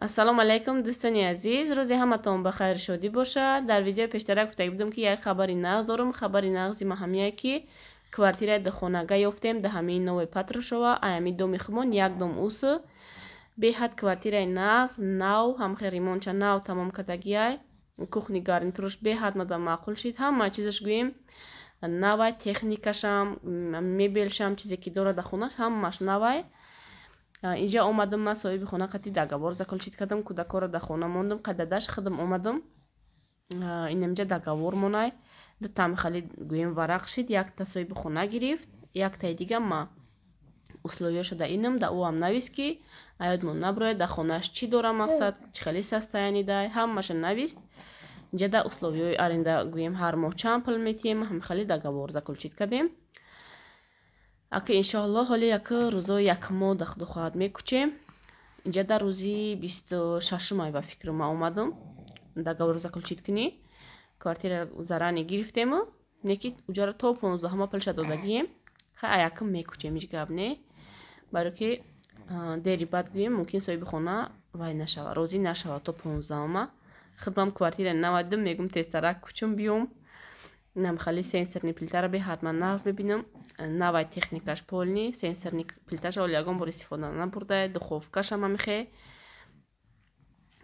ассалому алайкум дӯстони азиз, рӯзи ҳаматон ба хайр шодӣ бошад. Дар видеои пештара гуфта будам ки як хабари нағз дорам. Хабари нағзи маҳамие ки квартираи духонага ёфтем да ҳамии Нови Патрушова, аями доми хумон як дом усу. Беҳад квартираи нағз, нав, ҳамхе ремонтча нав тамом кардагиай. Кухни гарнитуруш беҳад мада маъқул шид. Ҳама чизаш гӯем навай, техникашам, мебелшам, чизе ки дорад дар хонаш ҳамаш навай. Инҷа омадам ман соҳиби хона қати договор заколчит кардам, кӯдакоро дар хона мондам, қададаш хидам омадам. Инамҷа договор монай. Да тамихали гӯем варақ шид, якта соҳиби хона гирифт, яктаи дига ма. Условияшо да инам, да уам навист ки аёдмон наброяд, дар хонааш чӣ дора мақсад, чӣ хели состояние дай, ҳамаша навист. Инҷа да условияи аренда гӯем ҳар моҳ чанд пул метием, ҳамихали договор заколчит кардем. Ака иншоалло ҳоли як рӯзо як моҳ да худо хоҳад мекучем. Инҷа дар рӯзи 26 ба фикр ма омадам договор заколчит кунӣ. Квартира зарани гирифтему, неки уҷара то 15 пулша додагием. Хай аякам мекучем ич гап не. Баро ки дери бад гӯем мумкин соҳиби хона вай нашава, розӣ нашава то 15 хидмам квартира навадам мегум тезтарак кучум биём. Намхали сенсорни плитара беҳатман нағз мебинам. Навай техникаш полни, сенсорни плиташа оли ягон бор истифода набурдай, духовкаша мамихе.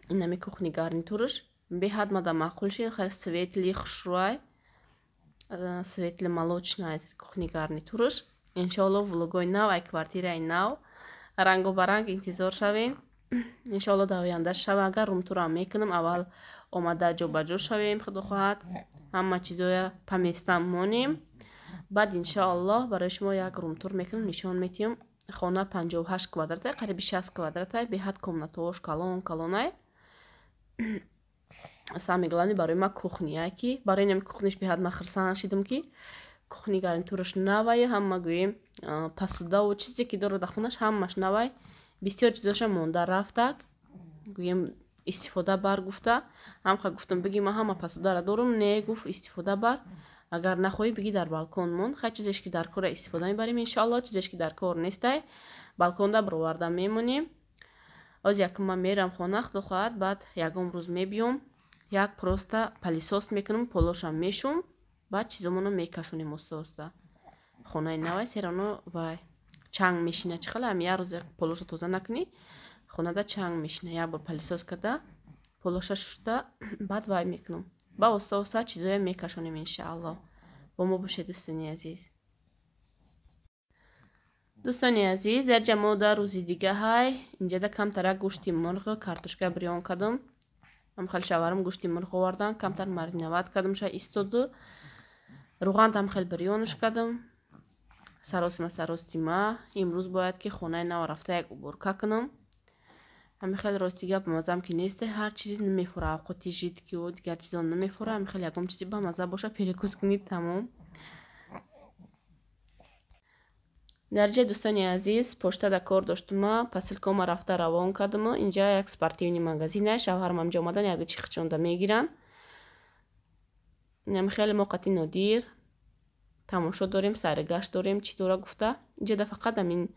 Инами кухни гарнитуруш беҳад мада маъқул шид, хеле светли хушрӯй, светли молочной кухни гарнитуруш. Иншоалло влогои нав, ай квартираи нав, рангу баранг интизор шавем. Иншоалло дар оянда шава, агар румтурам мекунам, аввал омада ҷобаҷо шавем, худо хоҳад ҳама чизоя па местам монем. Баъд иншоалло барои шумо як румтур мекунам, нишон метиҳам. Хона 58 квадрата, қариби 60 квадрата, беҳад комнатаош калонай. Сами главни барои ма кухния ки барои нами кухниш беҳад ма хирсан шидам ки кухни гарнитуруш навай, ҳама гӯем посудаву чизе ки дорад дар хонаш ҳамаш навай. Бисёр чизоша монда рафтак, гӯем истифода бар гуфта. Ҳамха гуфтам биги ман ҳама посудара дорам, не гуфт истифода бар. Агар нахоҳӣ биги дар балкон мон. Хай чизеш ки дар кора истифода мебарем иншоалло, чизеш ки дар кор нестай балконда бироварда мемонем. Оз якум ман мерам хона, худо хоҳад баъд ягон рӯз мебиём, як просто палисос мекунам, полошам мешум, баъд чизомоно мекашонем оста. Хонаи навай серано вай чанг мешина, чӣ хеле ҳам як рӯз полоша тоза накунӣ, хонада чанг мешина. Як бор палисос карда, полоша шушта, баъд вай мекунам. Ба оста чизоя мекашонем иншаалло. Бо мо бошед дӯстони азиз. Дӯстони азиз, дар ҷамода рӯзи дига ҳай, инҷа да камтара гӯшти мурғ, картошка бирён кардам. Ҳамхел шаварам гӯшти мурғ овардан, камтар мариноват кардам, ша истоду. Руғанд ҳамхел бирёнш кардам. Саростима. Имрӯз бояд ки хонаи нав рафта як уборка кунам. Ҳамихел рости гап мазам ки несте, ҳар чизи намефура, авқоти жидкиу дигар чизон намефура. Ҳамихел ягон чизи ба маза боша, перекус кунид тамом. дар ҷа дӯстони азиз, почта да кор доштума, посилкома рафта равон кардама. Инҷа як спортивни магазине, шавҳарам амҷа омадан як дучи хичонда мегиран. Ҳамихел мо қати нодир тамошо дорем, сайргашт дорем, чӣ дора гуфта. Инҷа да фақат амин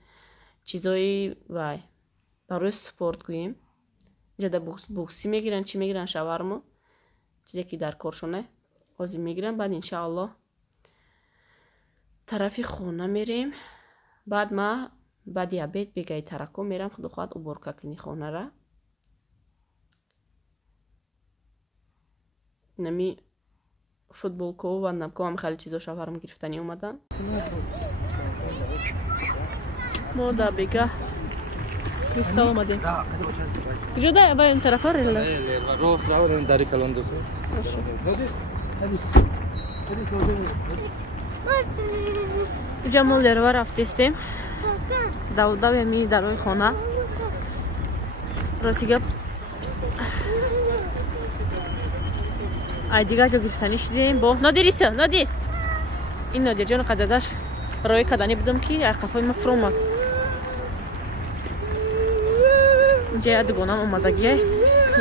чизои вай барои спорт гӯем. Инҷа да буксӣ мегиран, чӣ мегиран шавармо, чизе ки дар коршона ҳозир мегиран. Баъд иншаалло тарафи хона мерем. Баъд ма баъди обед бегаи тарако мерам, худо хоҳад уборка кунӣ хонара. Нами футболко ва напко ҳамихали чизо шавҳарам гирифтанӣ омадан. мо да бега кристал омадем. Куҷода ва ин тарафа рела? Рост равон дари калон досо. Инҷа мо лерва рафтестем. Давдави ами дарои хона. Рости гап ай дига ҷо гирифтанӣ шидем. Бо Нодир иса, Нодир. Ин Нодир ҷон қададаш рои кадани будам ки ай қафои ма фурӯ омад. Инҷа я дугонам омадагие.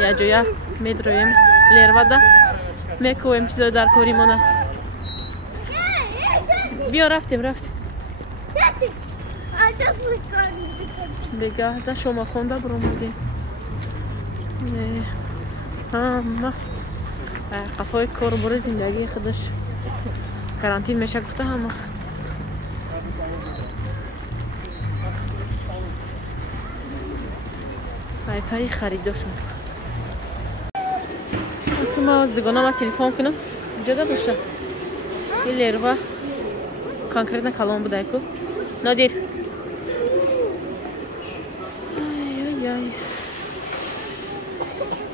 Я ҷоя медроем лервада. Мекувем чизои дар коримона. Биё рафтем. Бега да шома хонда буромадем. همه قفای کار برای زندگی خودش کرانتین میشه گفته همه پای خریداشون که ما از دیگانه ما تلفن کنم جدا باشه این لیروا конкретно کلام بوده که نادر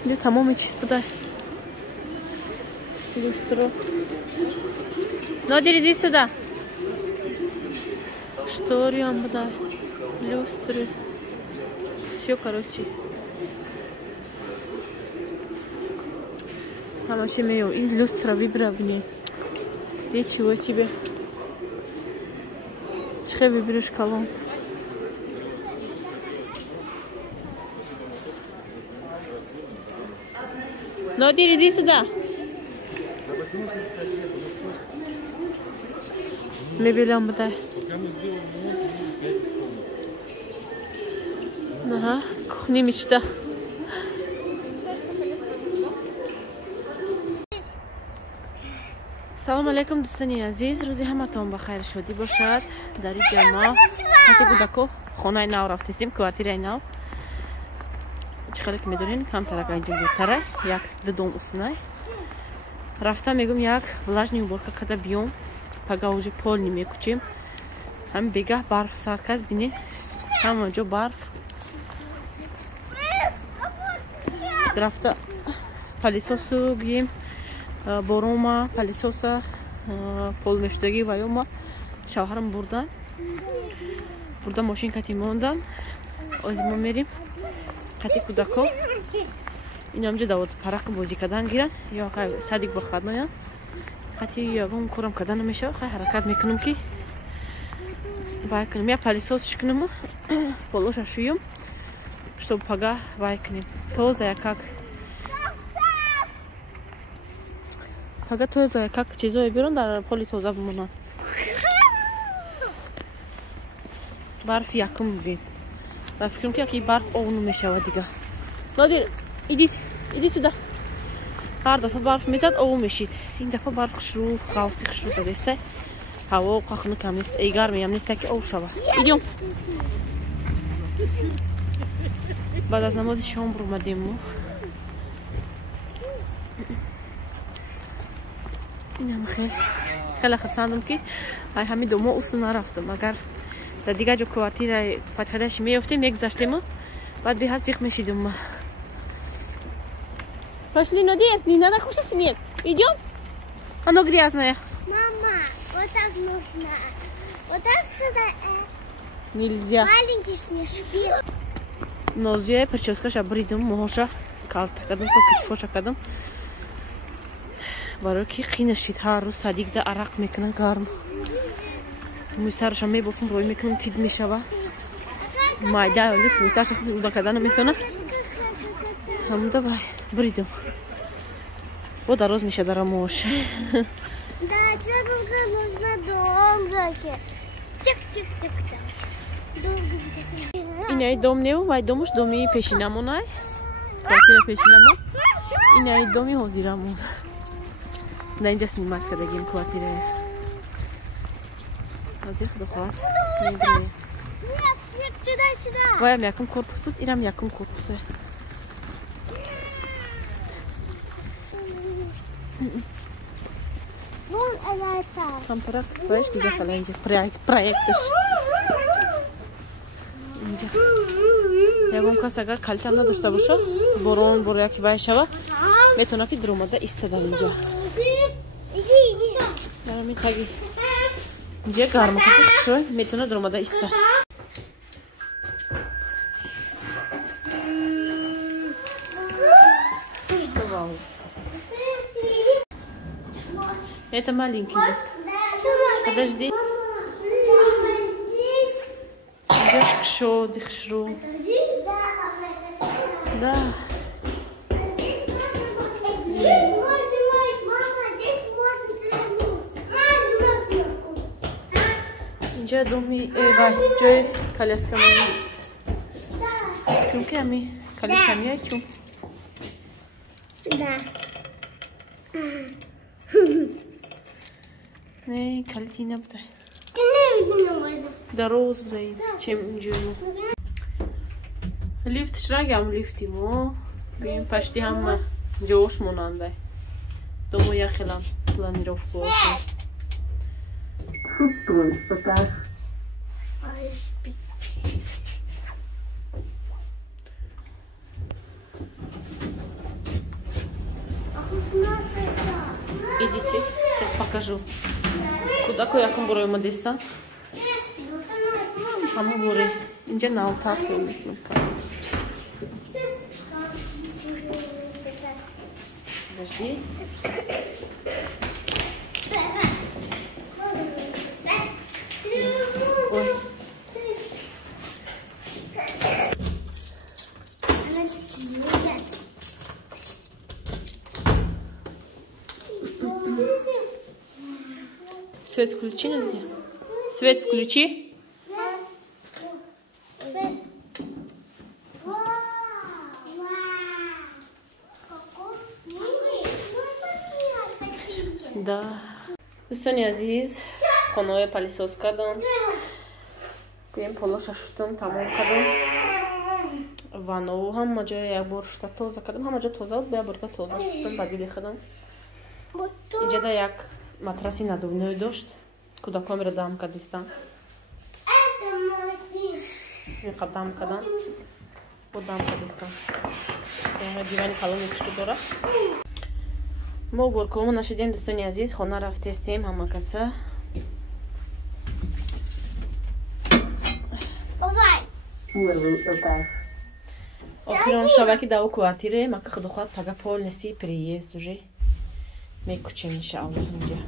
اینجا تمام چیز بوده люстру. Нодир, иди сюда. Шторион, да. Люстры. Все, короче. Хамаши мею. И люстра выбрал в ней. Ничего себе. Чхе выберешь колонн. Нодир, иди сюда. Мебелям быдай. Ага, кухня мечта. салом алейкум дӯстони азиз, рӯзи ҳаматон ба хайр шодӣ бошад. дар ин ҷо мо ҳати кӯдако хонаи нав рафтесим, квартираи нав. чӣ хеле ки медонин камтарака инҷо дуртара, як дудом уснай. рафта мегум як влажни уборка када биём. Пага уже пол немекучем. Ҳам бегаҳ барф сар кард, бинед ҳама ҷо барф. рафта палисосу бием борома палисоса полмештаги ваёма шавҳарам бурда мошин кати мондам. озимо мерим кати кӯдако инамҷо давод парақ бозӣ кардан гиран ё хай садик бохад ноян кати ягон корам кардан намешава. хай ҳаракат мекунам ки вай кунем. я палисосш кунам полоша шуем чтоб пага вай кунем тоза как пага тоза как чизое берон дар поли тоза бимонанд. барф якум бин ва фикрам ки яки барф овну мешава дига. нодир иди сюда. ҳар дафъа барф мезад ову мешид. ин дафъа барф хушрӯ ғавси хушрӯ задестай ҳаво қахну кам нест. гармеам нестай ки ов шава. идём. баъд аз намози шом бурмадем мо. инам хеле хурсандам ки ай ҳами домо усу нарафтам. агар дар дигар ҷо квартираи падхадаши меёфтем мегузаштему баъд беҳад зиқ мешидум. Пошли, Нодир, не надо кушать, нет. Идем? Оно грязное. Мама, вот так нужно. Вот так сюда. Нельзя. Маленькие снежки. Нозия, прическа шабридум, моша, калта кадам, то китфоша кадам. Барои ки хинашид ҳар рӯз садик да арақ мекунан гарм. мӯи сарашам мебосам рой мекунам тид мешава. майда олис мӯи сараша худ уда кардан наметавонам. ҳамда бай бридум. Бо дароз меша дара мош. Да, тебе нужно долго. Тик-тик-тик-тик. Инаи дом неву, вай домуш доми пешинамон ай. Квартира пешинамон. Инаи доми ҳозирамон. Да инҷа снимат кардагим квартира. ҳозир худохоҳ. Нет, сюда. Ваям якум корпус буд, инам якум корпусе. Вон она там. Кампарак, знаешь, дига хала инҷа проекташ. Инҷа. Ягон кас агар калитам надошта боша, борон бор яки вай шава, метавона ки дуромада иста дар инҷа. Иди. Дара метаги. Инҷа гарма кати хушрой, метавона дуромада иста. Это маленький. Подожди. Идешь к шоу, дыхшру. Да. Инҷа доми вай ҷои коляска ман. Чунки ами калита миёй чун. نه نه کلیتی نبوده نمیزنم بازم دروز بودهید چه اینجوری لیفتش رگم لیفتی مو بیم پشتی هم جوش مونانده دومو یخیلم планировку идите сейчас покажу куда яком буроем одеста hamı бури инҷа навтар подожди ой свет включи Надя свет включи да дӯстони азиз хонаҳои палисоз кардам гӯем полоша шуштам тамом кардам ваннову ҳама ҷоя якбор шушта тоза кардам ҳама ҷо тоза буд бая бурда тоза шуштам баъди лехадам инҷада як матраси надувной дошт кӯдакҳои ро дам кардистам инқа дам кардам бо дам кардистам дивани калони кишту дора мо горкомо нашидем дӯстони азиз хона рафтестем ҳама каса охирон шабаки даву квартире мака худохоҳад пага полнеси приезд уже мекучем иншааллоҳ инҷа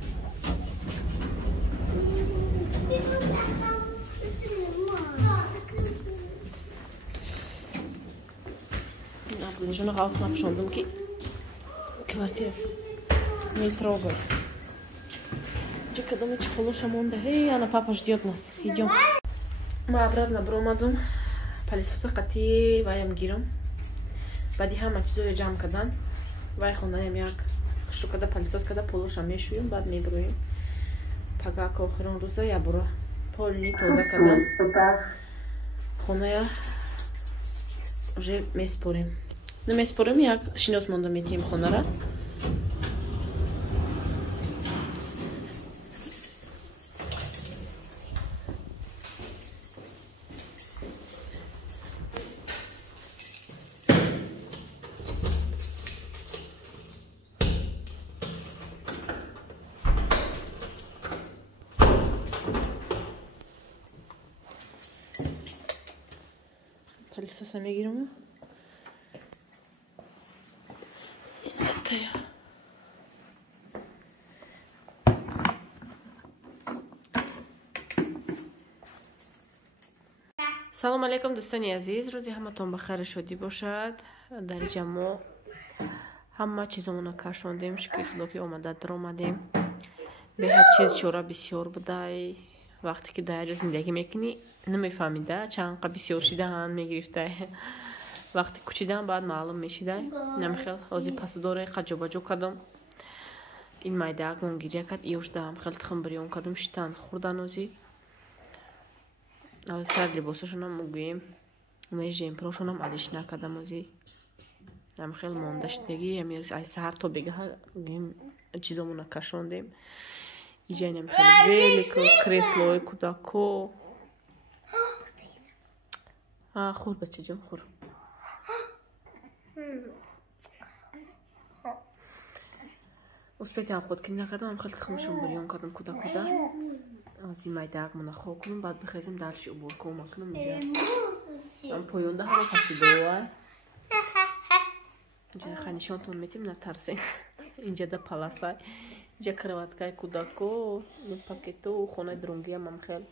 абдуллажон ғавс напушондум ки квартира метрогой инҷа кадоме чи холоша монда ана папа ждёт нас идём ма обратно биромадум палисоса қатъи ваям гирам баъди ҳама чизоро ҷамъ кардан вай хонаям як хушрӯ карда палисоз карда полоша мешӯем баъд мебироем пагак охирон рӯза ябора полни тоза кардан хоная уже меспорем намеспорем як шинос монда метием хонара палисоса мегирам салом алейкум дӯстони азиз рӯзи ҳаматон ба хайру шодӣ бошад дар инҷа мо ҳама чизомона кашондем шукри худо ки омада даромадем беҳад чиз чора бисёр будай вақте ки дар ҷо зиндагӣ мекунӣ намефаҳмида чанд қа бисёр шидаан мегирифтай вақте кучидан баъд маълум мешидай намехел ҳозир пасудоре қаҷобаҷо кардам ин майдаак мон гирия кард иёшдаам хел тхм бирён кардам шитан хӯрдан озӣ сар либосашонам мугӯем нежем прошонам алиш накардам озӣ намехел мондаштагӣ амирис ай саҳар то бегаҳа гӯем чизомона кашондем иҷа намехел велико креслои кӯдако хур бачаҷон хур успетам худкӣ накардам ам хеле тхмашон бирён кардам кӯда аз ин майдаак мона хок кунам баъд бихезем дарши уборко макунам инҷа ам поёнда ҳама пасидова инҷа ханишонтон метим натарсем инҷа да паласай инҷа кроваткаи кӯдако пакето хонаи дурунгиам амхел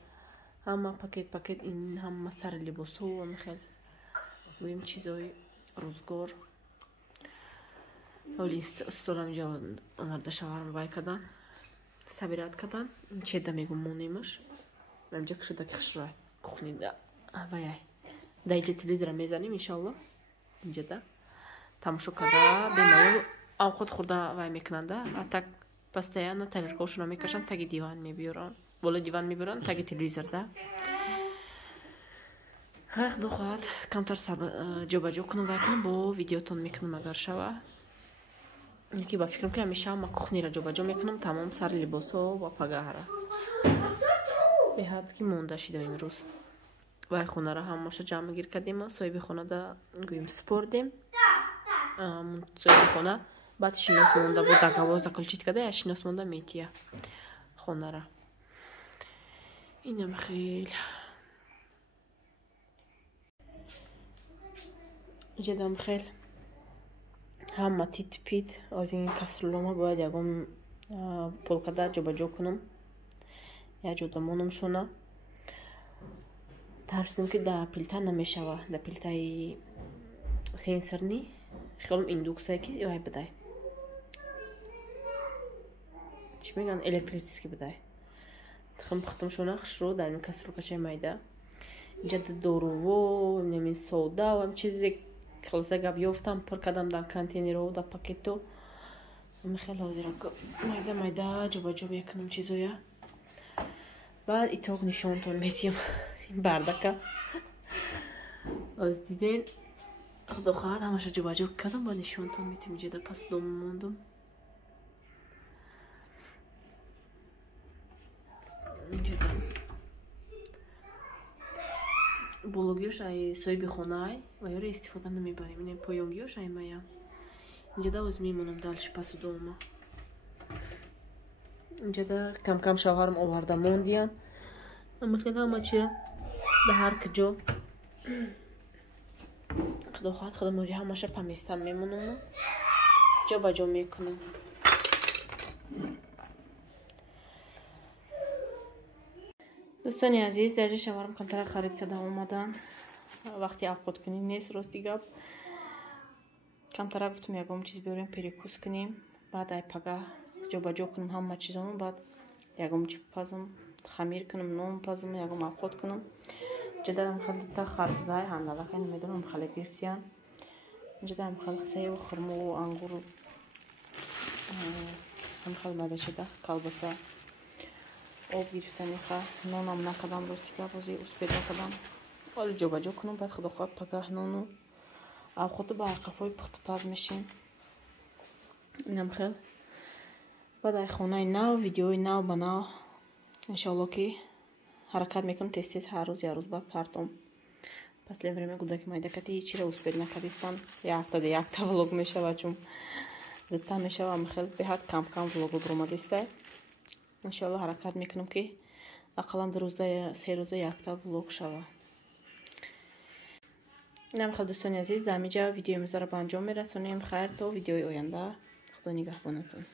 ҳама пакет ин ҳама сари либосо амхел гӯем чизои рӯзгор оли столам инҷа омада шаварм вай кардан сабират кардан чеда мегумонемаш намҷа кушуда ки хушрой кухнида ваяй да инҷа телевизора мезанем иншаллоҳ инҷада тамошо карда бемалол овқот хӯрда вай мекунанда а так постоянно тарелкаошуро мекашанд таги диван мебиёранд боло диван мебиёранд таги телевизорда хайх духоҳад камтар ҷобаҷо кунам вай кунам бо видеотон мекунам агар шава яки ба фикрам ки ҳамеша ма кухнира ҷобаҷо мекунам тамом сари либосо ва пагаҳара беҳад ки монда шидам имрӯз вай хонара ҳамаша ҷамъ гир кардем соҳиби хонада гӯем спордем соҳиби хона баъд шинос монда бо дагавоз дакулчит када я шинос монда метия хонара инам хел ҷадам хел ҳама титпит аз ин касрулома бояд ягон полкада ҷобаҷо кунам яҷодамонам шона тарсидам ки да плита намешава да плитаи сенсорни хиёлам индуксия ки вай бидай чӣ мегӯянд электрически бидай тахм пухтам шона хушро дар ин касрулкашаи майда инҷа доруво намин сода ва чизе хулоса гап ёфтам пур кардам дар контейнеро дар пакето хеле ҳозира майда майда ҷобаҷо мекунам чизоя баъд итоқ нишонтон медиҳам бардака оз диден худо хоҳад ҳамаша ҷобаҷо кардам ба нишонтон медиҳам ҷада пас дом мондам ҷада бологиёш ай соҳиби хонаай ва ёро истифода намебарем ин поёнгиёш ай мая инҷада оз мемонам далши пасу дома инҷада камкам шавҳарам оварда мондиям амахел ҳама чия да ҳар куҷо худо хоҳад худам ози ҳамаша паместам мемонам ҷобаҷо мекунам дӯстони азиз дар ҷо шавҳарам камтара харид карда омадан вақти овқоткунӣ нест рости гап камтара гуфтам ягон чиз биёрем перекус кунем баъд ай пага ҷобаҷо кунам ҳама чизону баъд ягон чӣ пазам хамир кунам нон пазам ягон овқот кунам ҷада амхелта харбузаи ҳандалака намедонам амхеле гирифтиян ҷада амхел севу хурмову ангуру амхел майда шуда колбаса об гирифтаниха нонам накардам рости гап ози успед накардам ҳоли ҷобаҷо кунам баъд худо хоҳад пага нону овқоту ба айқафои пухтупаз мешин инам хел баъд ай хонаи нав видеои нав ба нав иншоалло ки ҳаракат мекунам тез ҳар рӯз як рӯз баъд партом последнее время гудаки майдакати чира успед накардистам яфтада якта влог мешава чун зудтар мешава амхел беҳад камкам влого буромадистай иншоалло ҳаракат мекунам ки ақаллан 2-3 рӯза якта влог шава инам хел дӯстони азиз дар ҳамин ҷо видеои имрӯзаро ба анҷом мерасонем хайр то видеои оянда худо нигаҳбонатон